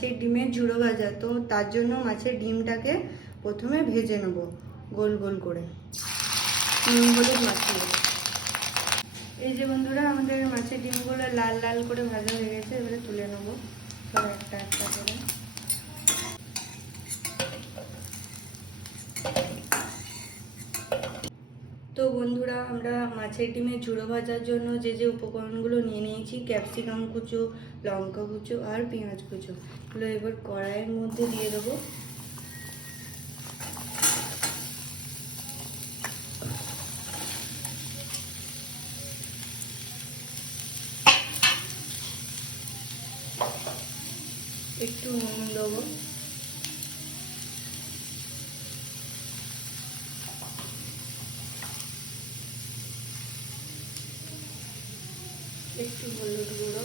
মাছের ডিমের ঝুড়ো ভাজা। তো তার জন্য মাছের ডিমটাকে প্রথমে ভেজে নেব গোল গোল করে, নুন হলুদ মাখিয়ে। এই যে বন্ধুরা, আমাদের মাছের ডিমগুলো লাল লাল করে ভাজা হয়ে গেছে, এবারে তুলে নেবো সব একটা একটা করে। তো বন্ধুরা, আমরা মাছের ডিমের ঝুড়ো ভাজার জন্য যে যে উপকরণগুলো নিয়ে নিয়েছি, ক্যাপসিকাম কুচো, লঙ্কা কুচো আর পেঁয়াজ কুচো, এগুলো এবার কড়াইয়ের মধ্যে দিয়ে দেবো। একটু নুন দেবো, একটু হলুদ গুঁড়ো,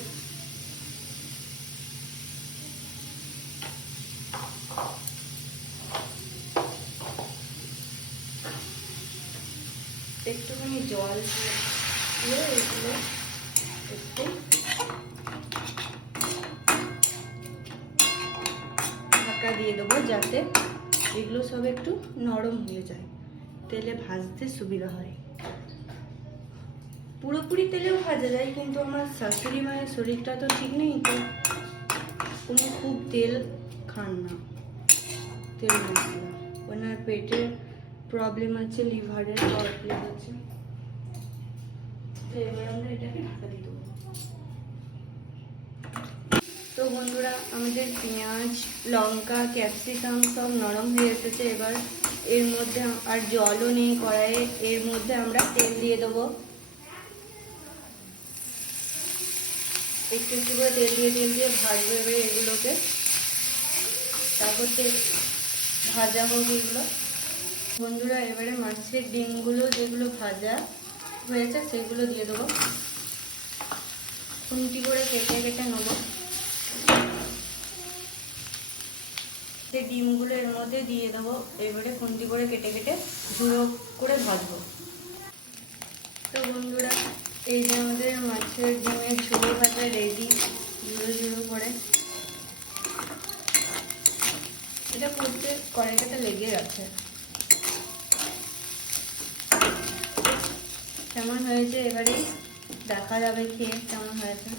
একটুখানি জল দিয়ে এগুলো একটু ঢাকা দিয়ে দেবো, যাতে এগুলো সব একটু নরম হয়ে যায়, তেলে ভাজতে সুবিধা হয়। পুরোপুরি তেলেও ভাজা যায়, কিন্তু আমার শাশুড়ি মায়ের শরীরটা তো ঠিক নেই, তো উনি খুব তেল খান না, তেল মশলা। ওনার পেটের প্রবলেম আছে, লিভারের প্রবলেম আছে। তো এবার আমরা এটাকে ঢাকা দিয়ে দেবো। তো বন্ধুরা, আমাদের পেঁয়াজ, লঙ্কা, ক্যাপসিকাম সব নরম হয়ে এসেছে। এবার এর মধ্যে আর জলও নেই কড়াইয়ে, এর মধ্যে আমরা তেল দিয়ে দেবো। একটু একটু করে তেল দিয়ে ভাজবো এবার এগুলোকে, তারপর ভাজা হোক এগুলো। বন্ধুরা, এবারে মাছের ডিমগুলো যেগুলো ভাজা হয়েছে সেগুলো দিয়ে দেবো, খুন্তি করে কেটে কেটে নেবো। সেই ডিমগুলো এর মধ্যে দিয়ে দেবো, এবারে খুন্তি করে কেটে কেটে ঝুড়ো করে ভাজবো। তো বন্ধুরা, এই যে আমাদের মাছের ডিমের ঝুড়ো ভাজা রেডি, ঝুড়ো ঝুড়ো করে। এটা করতে কড়াইটাতে লেগে আছে। কেমন হয়েছে এবারে দেখা যাবে খেয়ে কেমন হয়েছে।